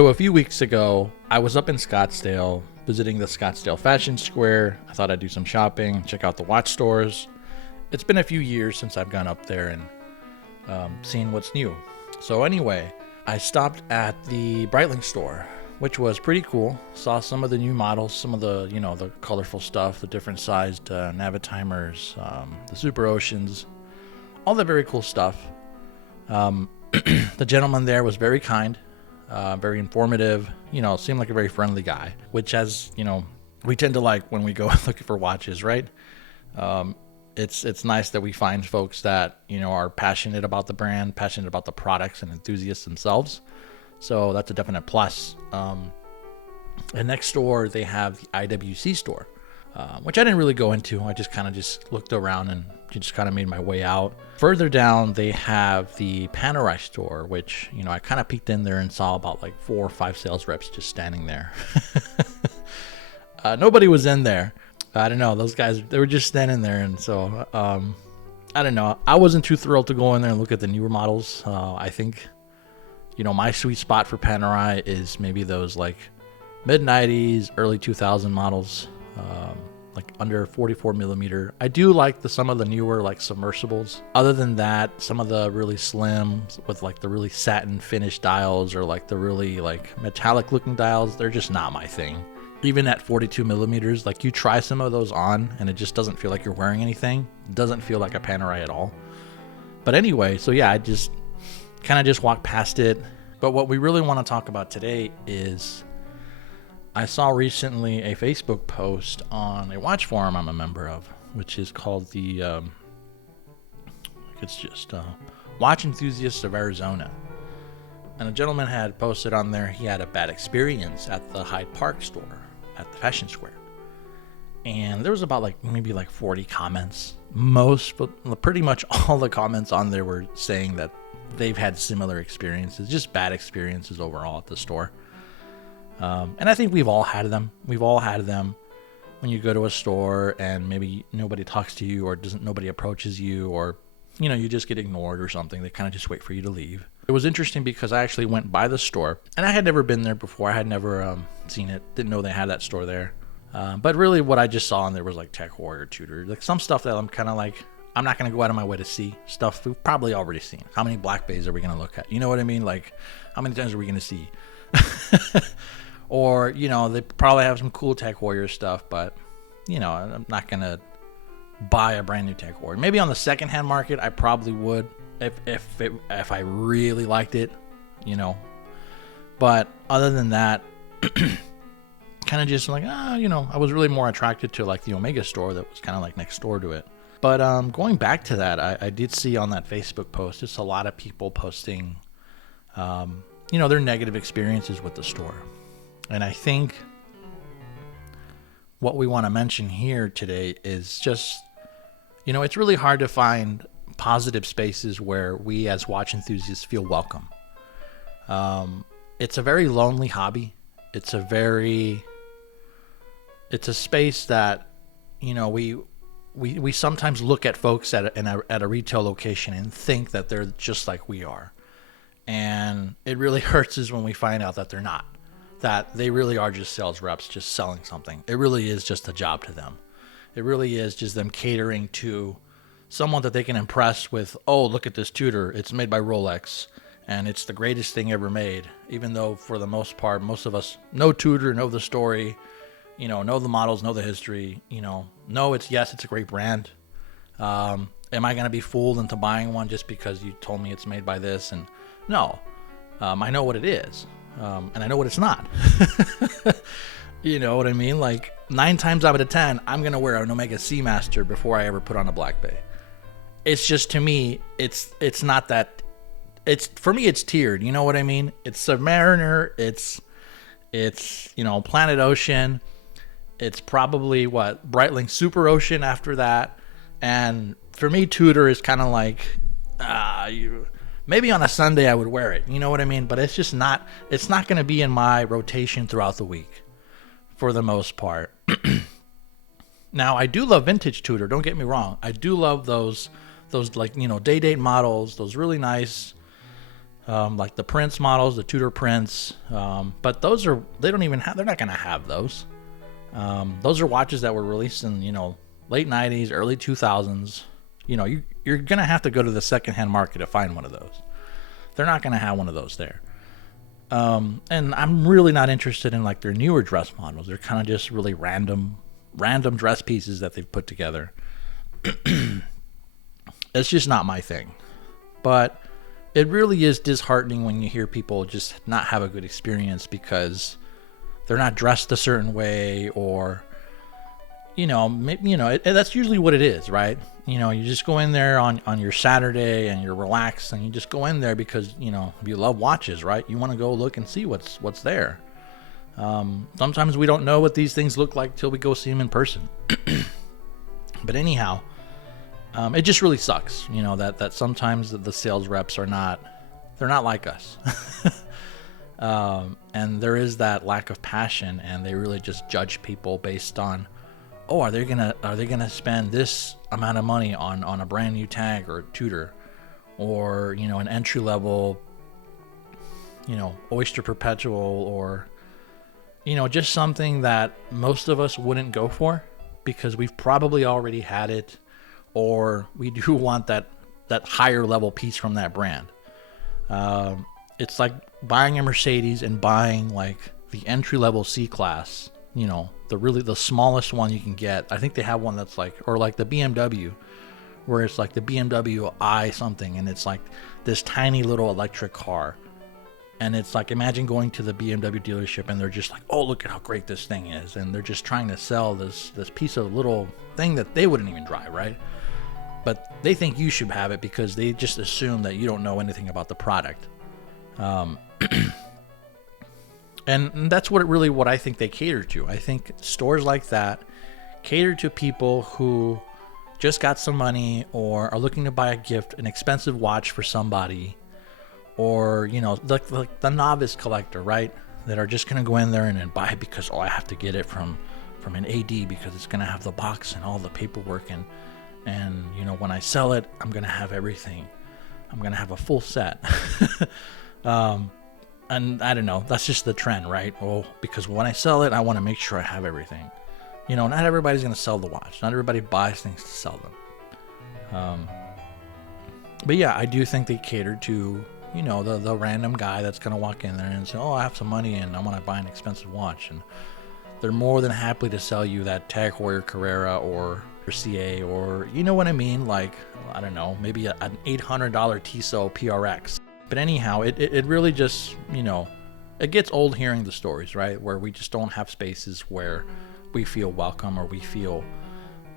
So a few weeks ago, I was up in Scottsdale visiting the Scottsdale Fashion Square. I thought I'd do some shopping, check out the watch stores. It's been a few years since I've gone up there and seen what's new. So anyway, I stopped at the Breitling store, which was pretty cool. Saw some of the new models, some of the, the colorful stuff, the different sized Navitimers, the Super Oceans, all the very cool stuff. The gentleman there was very kind, very informative, seemed like a very friendly guy, which as, we tend to like when we go looking for watches, right? It's nice that we find folks that, are passionate about the brand, passionate about the products and enthusiasts themselves. So that's a definite plus. And next door, they have the IWC store, which I didn't really go into. I just kind of just looked around and just kind of made my way out. Further down, they have the Panerai store, which, I kind of peeked in there and saw about like 4 or 5 sales reps just standing there. Nobody was in there. I don't know. Those guys, they were just standing there. And so, I don't know. I wasn't too thrilled to go in there and look at the newer models. I think, my sweet spot for Panerai is maybe those like mid-90s, early 2000 models, like under 44 millimeter. I do like some of the newer like submersibles. Other than that, some of the really slim with like the really satin finished dials or like the really like metallic looking dials, they're just not my thing. Even at 42 millimeters, like you try some of those on and it just doesn't feel like you're wearing anything. It doesn't feel like a Panerai at all. But anyway, so yeah, I just kind of just walked past it. But what we really want to talk about today is I saw recently a Facebook post on a watch forum I'm a member of, which is called the Watch Enthusiasts of Arizona. And a gentleman had posted on there he had a bad experience at the Hyde Park store at the Fashion Square. And there was about maybe 40 comments. Pretty much all the comments on there were saying that they've had similar experiences, just bad experiences overall at the store. And I think we've all had them. We've all had them when you go to a store and maybe nobody talks to you or nobody approaches you or, you just get ignored or something. They kind of just wait for you to leave. It was interesting because I actually went by the store and I had never been there before. I had never seen it. Didn't know they had that store there. But really what I just saw in there was like Tech Warrior, Tudor, like some stuff that I'm kind of like, I'm not going to go out of my way to see stuff we've probably already seen. How many Black Bays are we going to look at? You know what I mean? Like how many times are we going to see? Or, they probably have some cool Tech Warrior stuff, but, I'm not going to buy a brand new Tech Warrior. Maybe on the secondhand market, I probably would if I really liked it, But other than that, kind of just like, I was really more attracted to like the Omega store that was kind of like next door to it. But going back to that, I did see on that Facebook post, just a lot of people posting, their negative experiences with the store. And I think what we want to mention here today is just, it's really hard to find positive spaces where we as watch enthusiasts feel welcome. It's a very lonely hobby. It's a space that, we sometimes look at folks at a retail location and think that they're just like we are. And it really hurts is when we find out that they're not. That they really are just sales reps just selling something. It really is just a job to them. It really is just them catering to someone that they can impress with, oh, look at this Tudor. It's made by Rolex, and it's the greatest thing ever made. Even though for the most part, most of us know Tudor, know the story, know the models, know the history, know it's a great brand. Am I going to be fooled into buying one just because you told me it's made by this? And no, I know what it is. And I know what it's not. You know what I mean? Like 9 times out of 10, I'm going to wear an Omega Seamaster before I ever put on a Black Bay. It's just, to me, it's not that, for me, it's tiered. You know what I mean? It's Submariner. It's Planet Ocean. It's probably Breitling Super Ocean after that. And for me, Tudor is kind of like, maybe on a Sunday I would wear it, you know what I mean? But it's not going to be in my rotation throughout the week for the most part. Now, I do love vintage Tudor, don't get me wrong. I do love those day date models, those really nice like the Prince models, the Tudor Prince. But those are, they're not going to have those. Those are watches that were released in, late 90s, early 2000s. You're going to have to go to the secondhand market to find one of those. They're not going to have one of those there. And I'm really not interested in like their newer dress models. They're kind of just really random dress pieces that they've put together. It's just not my thing. But it really is disheartening when you hear people just not have a good experience because they're not dressed a certain way, or that's usually what it is, right? You just go in there on your Saturday and you're relaxed, and you just go in there because you love watches, right? You want to go look and see what's there. Sometimes we don't know what these things look like till we go see them in person. But anyhow, it just really sucks, that sometimes the sales reps they're not like us. And there is that lack of passion, and they really just judge people based on, are they gonna spend this amount of money on a brand new tag or Tudor, or an entry level, Oyster Perpetual, or just something that most of us wouldn't go for because we've probably already had it, or we do want that higher level piece from that brand. It's like buying a Mercedes and buying like the entry level C-Class, the smallest one you can get. I think they have one that's like, or like the BMW, where it's like the BMW i something, and it's like this tiny little electric car. And it's like, imagine going to the BMW dealership and they're just like, oh, look at how great this thing is. And they're just trying to sell this piece of little thing that they wouldn't even drive, right? But they think you should have it because they just assume that you don't know anything about the product. And that's what I think they cater to. I think stores like that cater to people who just got some money, or are looking to buy a gift, an expensive watch for somebody, or like the novice collector, right? That are just gonna go in there and buy it because I have to get it from an AD because it's gonna have the box and all the paperwork, and when I sell it, I'm gonna have everything. I'm gonna have a full set. And I don't know, that's just the trend, right? Well, because when I sell it, I want to make sure I have everything. Not everybody's going to sell the watch. Not everybody buys things to sell them. But yeah, I do think they cater to, the random guy that's going to walk in there and say, I have some money and I want to buy an expensive watch. And they're more than happy to sell you that Tag Heuer Carrera or CA, or, you know what I mean? Like, I don't know, maybe an $800 Tissot PRX. But anyhow, it really just, it gets old hearing the stories, right? Where we just don't have spaces where we feel welcome or we feel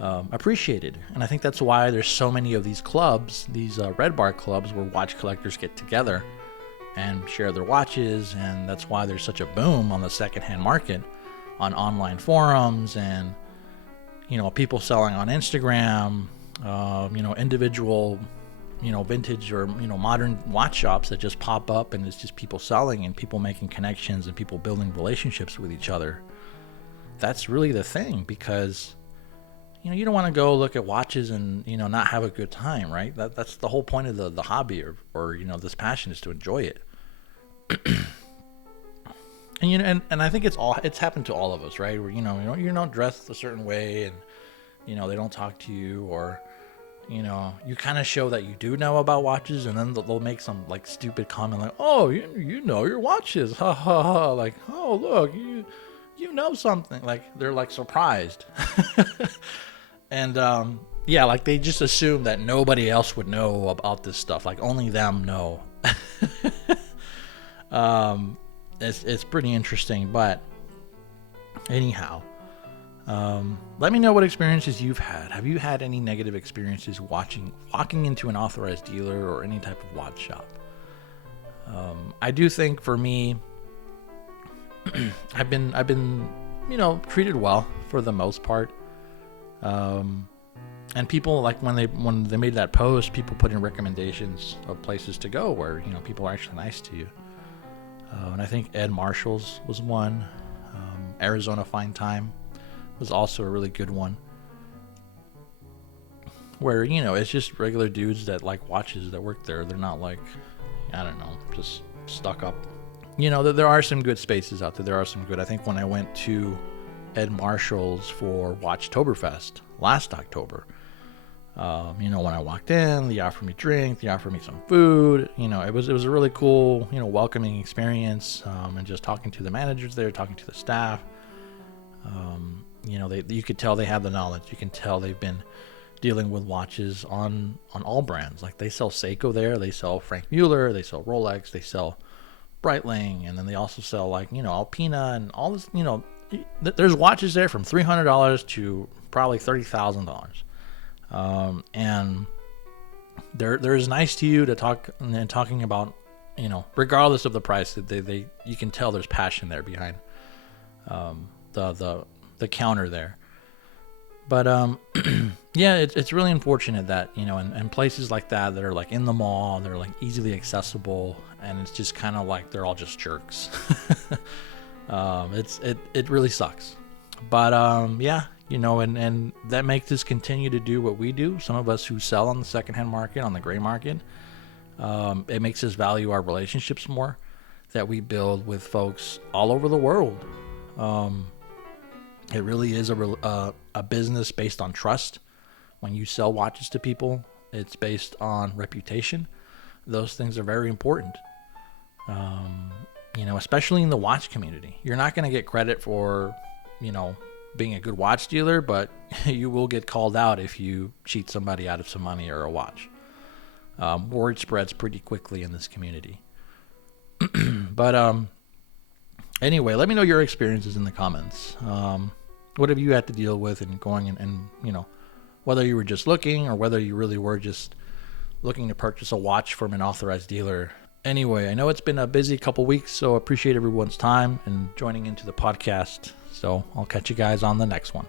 appreciated. And I think that's why there's so many of these clubs, these red bar clubs, where watch collectors get together and share their watches. And that's why there's such a boom on the secondhand market, on online forums, and, people selling on Instagram, individual vintage or modern watch shops that just pop up, and it's just people selling and people making connections and people building relationships with each other. That's really the thing, because you don't want to go look at watches and not have a good time, right? That's the whole point of the hobby, or this passion, is to enjoy it. And I think it's happened to all of us, right? Where you're not dressed a certain way, and they don't talk to you, or you kind of show that you do know about watches, and then they'll make some like stupid comment like, oh, you know your watches, ha ha ha, like, oh, look, you know something, like they're like surprised. And yeah, like they just assume that nobody else would know about this stuff, like only them know. It's pretty interesting, but anyhow, let me know what experiences you've had. Have you had any negative experiences walking into an authorized dealer or any type of watch shop? I do think for me, I've been treated well for the most part. And people, like when they made that post, people put in recommendations of places to go where people are actually nice to you. And I think Ed Marshall's was one. Arizona Fine Time was also a really good one, where it's just regular dudes that like watches that work there. They're not like I don't know, just stuck up. There are some good spaces out there. There are some good. I think when I went to Ed Marshall's for Watchtoberfest last October, when I walked in, they offered me a drink, they offered me some food. It was a really cool, welcoming experience. And just talking to the managers there, talking to the staff. You could tell they have the knowledge. You can tell they've been dealing with watches on all brands. Like they sell Seiko there, they sell Frank Mueller, they sell Rolex, they sell Breitling, and then they also sell Alpina and all this. There's watches there from $300 to probably $30,000. And they're as nice to you to talk and talking about, regardless of the price, that you can tell there's passion there behind the counter there. But yeah, it's really unfortunate that in places like that are like in the mall, they're like easily accessible, and it's just kind of like they're all just jerks. It really sucks. But yeah, and that makes us continue to do what we do. Some of us who sell on the secondhand market, on the gray market, it makes us value our relationships more that we build with folks all over the world. It really is a business based on trust. When you sell watches to people, it's based on reputation. Those things are very important. Especially in the watch community. You're not going to get credit for, being a good watch dealer, but you will get called out if you cheat somebody out of some money or a watch. Word spreads pretty quickly in this community. But anyway, let me know your experiences in the comments. What have you had to deal with and going and whether you were just looking or whether you really were just looking to purchase a watch from an authorized dealer. Anyway, I know it's been a busy couple weeks, so I appreciate everyone's time and joining into the podcast. So I'll catch you guys on the next one.